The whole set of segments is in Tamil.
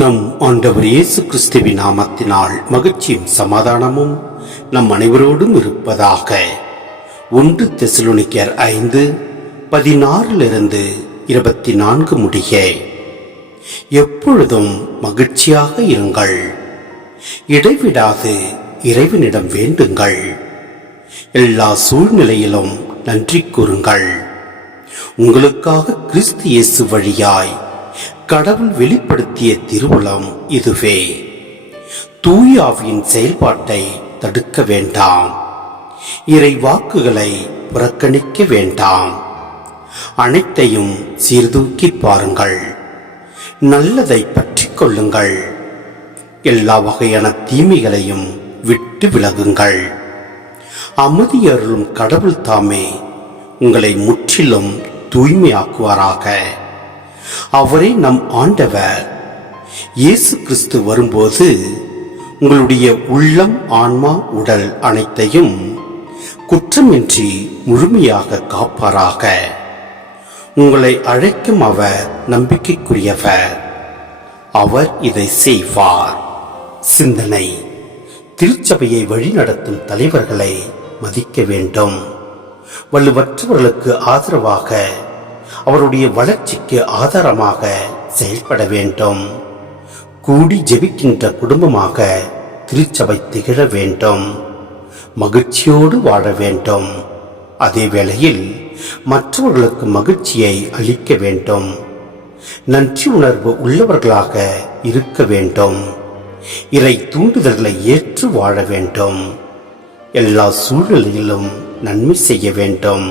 நம் ஆண்டவர் இயேசு கிறிஸ்துவின் நாமத்தினால் மகிழ்ச்சியும் சமாதானமும் நம் அனைவரோடும் இருப்பதாக. 1 தெசலோனிக்கேயர் 5:16-24 முடிய. எப்பொழுதும் மகிழ்ச்சியாக இருங்கள், இடைவிடாது இறைவனிடம் வேண்டுங்கள், எல்லா சூழ்நிலையிலும் நன்றி கூறுங்கள். உங்களுக்காக கிறிஸ்து இயேசு வழியாய் கடவுள் வெளிப்படுத்திய திருவுளம் இதுவே. தூய ஆவியின் செயல்பாட்டை தடுக்க வேண்டாம், இறை வாக்குகளை புறக்கணிக்க வேண்டாம். அனைத்தையும் சீர்தூக்கி பாருங்கள், நல்லதை பற்றி கொள்ளுங்கள், எல்லா வகையான தீமைகளையும் விட்டு விலகுங்கள். அமைதியருளும் கடவுள் தாமே உங்களை முற்றிலும் தூய்மையாக்குவாராக. அவரே நம் ஆண்டவர் இயேசு கிறிஸ்து வரும்போது உங்களுடைய உள்ளம், ஆன்மா, உடல் அனைத்தையும் குற்றமின்றி முழுமையாக காப்பாராக. உங்களை அழைக்கும் அவர் நம்பிக்கைக்குரியவர், அவர் இதை செய்வார். சிந்தனை: திருச்சபையை வழிநடத்தும் தலைவர்களை மதிக்க வேண்டும். வலுவற்றவர்களுக்கு ஆதரவாக, அவருடைய வளர்ச்சிக்கு ஆதாரமாக செயல்பட வேண்டும். கூடி ஜெபிக்கின்ற குடும்பமாக திருச்சபை திகழ வேண்டும். மகிழ்ச்சியோடு வாழ வேண்டும். அதே வேளையில் மற்றவர்களுக்கு மகிழ்ச்சியை அளிக்க வேண்டும். நன்றி உணர்வு உள்ளவர்களாக இருக்க வேண்டும். இறை தூண்டுதல்களை ஏற்று வாழ வேண்டும். எல்லா சூழ்நிலையிலும் நன்மை செய்ய வேண்டும்.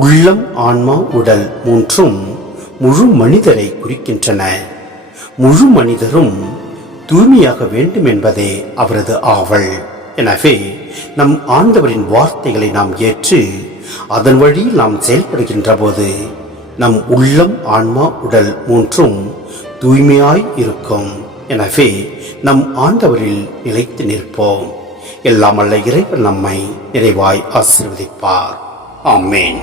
உள்ளம், ஆன்மா, உடல் மூன்றும் முழு மனிதரை குறிக்கின்றன. முழு மனிதரும் தூய்மையாக வேண்டும் என்பதே அவரது ஆவல். எனவே நம் ஆண்டவரின் வார்த்தைகளை நாம் ஏற்று அதன் வழியில் நாம் செயல்படுகின்ற போது நம் உள்ளம், ஆன்மா, உடல் மூன்றும் தூய்மையாய் இருக்கும். எனவே நம் ஆண்டவரில் நிலைத்து நிற்போம். எல்லாம் வல்ல இறைவன் நம்மை நிறைவாய் ஆசீர்வதிப்பார். ஆமென்.